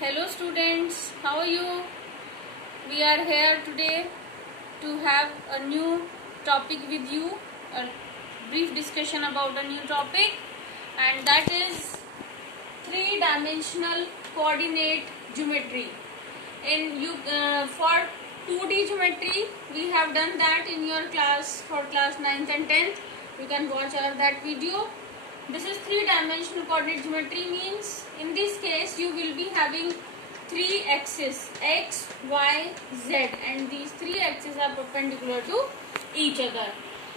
Hello students, how are you? We are here today to have a new topic with you, a brief discussion about a new topic, and that is three-dimensional coordinate geometry. For 2D geometry, we have done that in your class for class 9th and 10th. You can watch that video. This is three-dimensional coordinate geometry, means in this case you will be having three axes x, y, z, and these three axes are perpendicular to each other.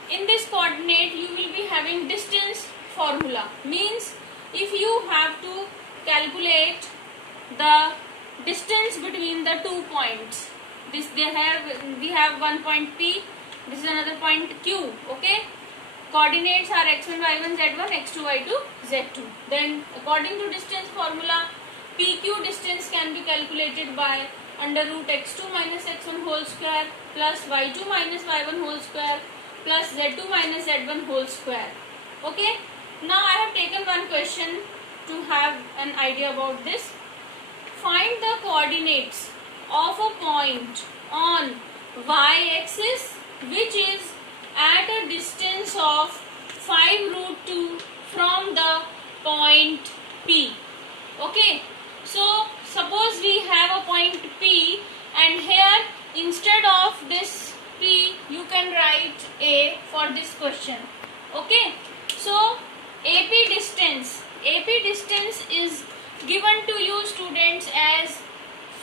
In this coordinate you will be having distance formula, means if you have to calculate the distance between the 2 points, we have one point P, this is another point Q, okay. Coordinates are x1, y1, z1, x2, y2, z2. Then according to distance formula, PQ distance can be calculated by under root x2 minus x1 whole square plus y2 minus y1 whole square plus z2 minus z1 whole square. Okay. Now I have taken one question to have an idea about this. Find the coordinates of a point on y-axis which is at a distance of 5 root 2 from the point P. Okay. So suppose we have a point P, and here instead of this P you can write A for this question. Okay. So AP distance is given to you students as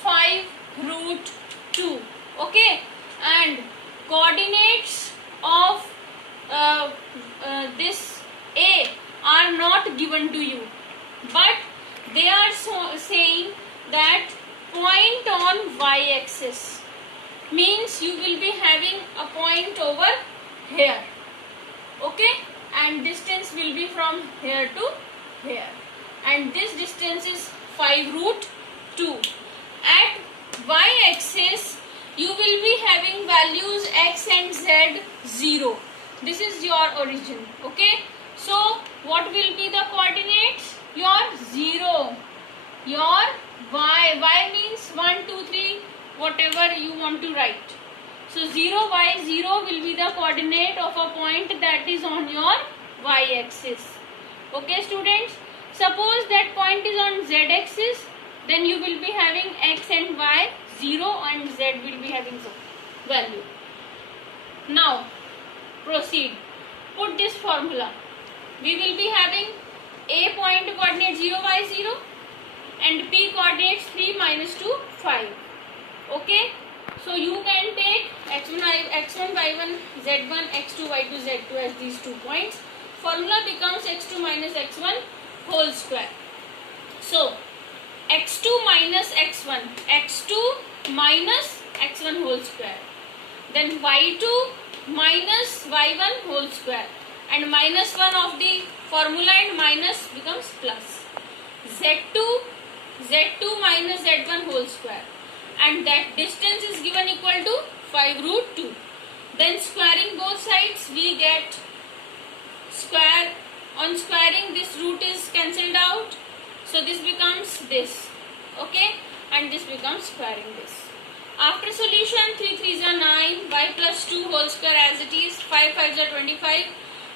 5 root 2. Okay. And coordinates of this A are not given to you, but they are saying that point on y-axis, means you will be having a point over here, okay, and distance will be from here to here, and this distance is 5 root 2. At y-axis you will be having values x and z 0. This is your origin, okay. So what will be the coordinates? Your 0, your y means 1, 2, 3, whatever you want to write. So 0, y, 0 will be the coordinate of a point that is on your y-axis. Okay students, suppose that point is on z-axis, then you will be having x and y 0 and z will be having some value. Now proceed. Put this formula. We will be having A point coordinate 0, y 0 and P coordinates 3, minus 2, 5. Okay. So you can take x1, y1, z1, x2, y2, z2 as these 2 points. Formula becomes x2 minus x1 whole square. So x2 minus x1 minus x1 whole square, then y2 minus y1 whole square, and minus 1 of the formula and minus becomes plus, z2 minus z1 whole square, and that distance is given equal to 5 root 2. Then squaring both sides we get square. On squaring this root is cancelled out, so this becomes this, okay, and this becomes squaring this. After solution, 3 3s are 9, y plus 2 whole square as it is, 5 5s are 25,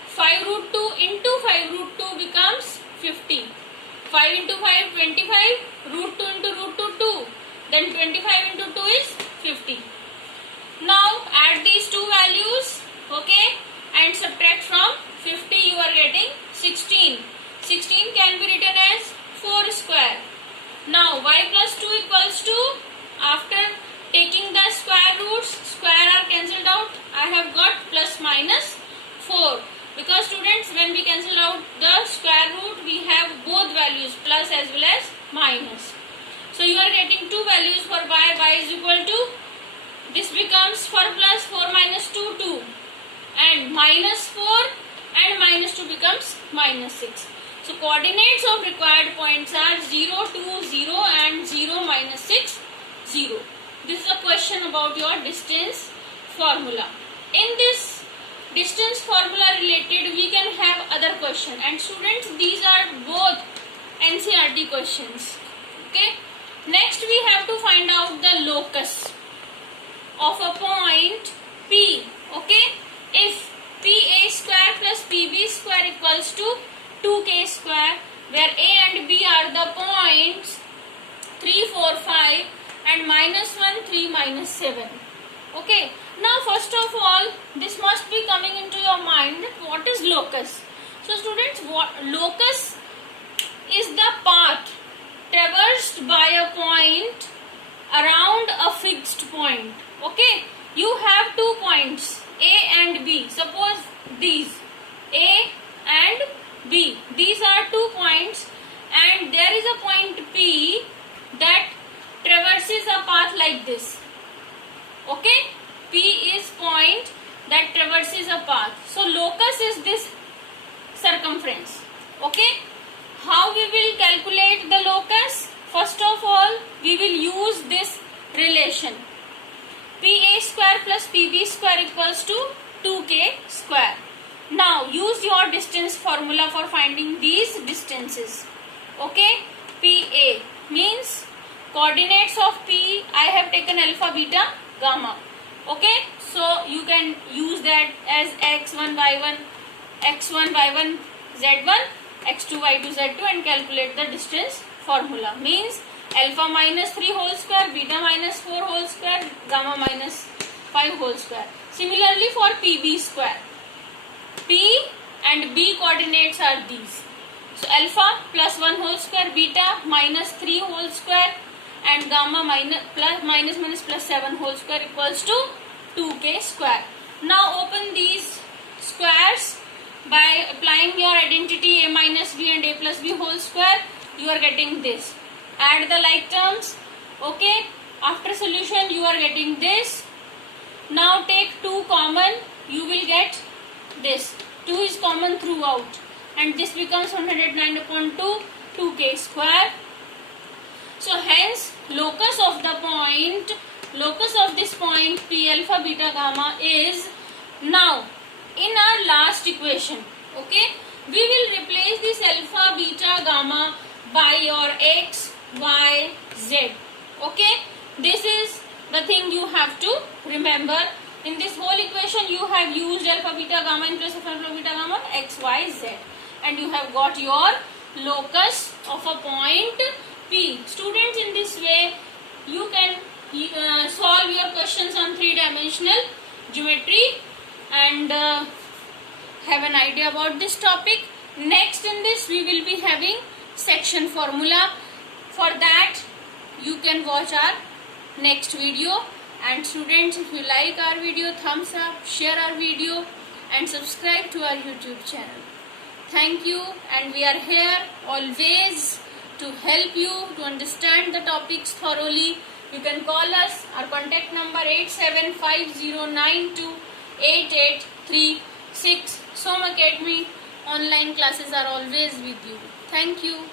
5 root 2 into 5 root 2 becomes 50, 5 into 5 25, root 2 into root 2 2, then 25 into 2 is 50. Now add these two values, okay, and subtract from 50, you are getting 16. 16 can be written as 4 square. Now y plus 2 equals to, after taking the square roots, square are cancelled out, I have got plus minus 4, because students, when we cancel out the square root we have both values, plus as well as minus. So you are getting two values for y is equal to, this becomes for plus 4 minus 2 2, and minus 4 and minus 2 becomes minus 6. So coordinates of required points are 0 2 0 and 0 minus 6 0. This is a question about your distance formula. In this distance formula related we can have other question, and students, these are both NCERT questions. Okay. Next find out the locus of a point P. Okay, if PA square plus PB square equals to 2K square, where A and B are the points 3, 4, 5 and -1, 3, -7. Okay, now first of all, this must be coming into your mind that what is locus. So students, what locus is the path traversed by a point around a fixed point. Okay, you have 2 points A and B. Suppose these A and B, these are 2 points, and there is a point P that traverses a path like this. Okay, P is point that traverses a path. So locus is this circumference. Okay, how we will calculate the locus? First of all, we will use this relation. PA square plus PB square equals to 2K square. Now use your distance formula for finding these distances. Okay, PA means coordinates of P, I have taken alpha, beta, gamma. Okay, so you can use that as x1, y1, x1, y1, z1, x2, y2, z2 and calculate the distance formula. Means alpha minus 3 whole square, beta minus 4 whole square, gamma minus 5 whole square. Similarly for PB square, P and B coordinates are these. So alpha plus 1 whole square, beta minus 3 whole square and gamma minus plus 7 whole square equals to 2K square. Now open these squares by applying your identity A minus B and A plus B whole square. You are getting this. Add the like terms. Okay, after solution you are getting this. Now take 2 common, you will get this. 2 is common throughout and this becomes 109 upon 2, 2K square. So hence locus of this point P alpha beta gamma is, now in our last equation, okay, we will replace this alpha beta gamma by your x, y, z. Okay, this is the thing you have to remember. In this whole equation you have used alpha beta gamma in place of alpha beta gamma, x, y, z, and you have got your locus of a point P. Students, in this way you can solve your questions on 3-dimensional geometry and have an idea about this topic. Next in this we will be having section formula. For that you can watch our next video. And students, if you like our video, thumbs up, share our video and subscribe to our YouTube channel. Thank you, and we are here always to help you to understand the topics thoroughly. You can call us. Our contact number 8750928836. Som Academy online classes are always with you. Thank you.